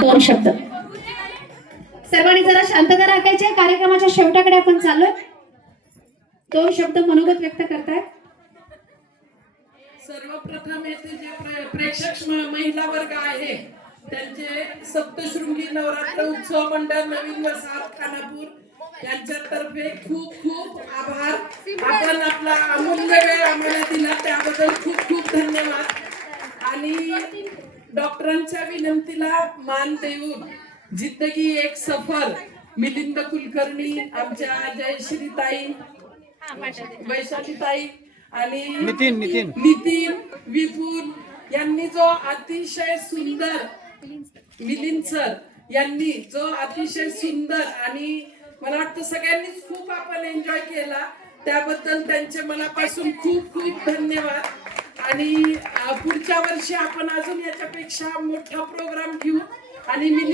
दोन शब्द सर्वांनी जरा शांतता राखायची. कार्यक्रमाच्या शेवटाकडे आपण चाललोय. दोन शब्द मनोगत व्यक्त करतायत. सर्वप्रथम येथे जे प्रेक्षक महिला वर्ग आहे त्यांचे सप्तशृंगी नवरात्र उत्सव मंडळ नवीन वसाहत खानापूर यांच्यातर्फे खूप खूप आभार. आपण आपला अमूल्य वेळ आम्हाला दिला त्याबद्दल खूप खूप धन्यवाद. आणि डॉक्टरांच्या विनंतीला मान देऊन जिंदगी एक सफर मिलिंद कुलकर्णी, आमच्या जयश्रीताई, वैशालीताई आणि नितीन विपुल यांनी जो अतिशय सुंदर, मिलिंद सर यांनी जो अतिशय सुंदर आणि मला वाटतं सगळ्यांनीच खूप आपण एन्जॉय केला त्याबद्दल त्यांचे मनापासून खूप खूप धन्यवाद. आणि पुढच्या वर्षी आपण अजून याच्यापेक्षा मोठा प्रोग्राम घेऊ आणि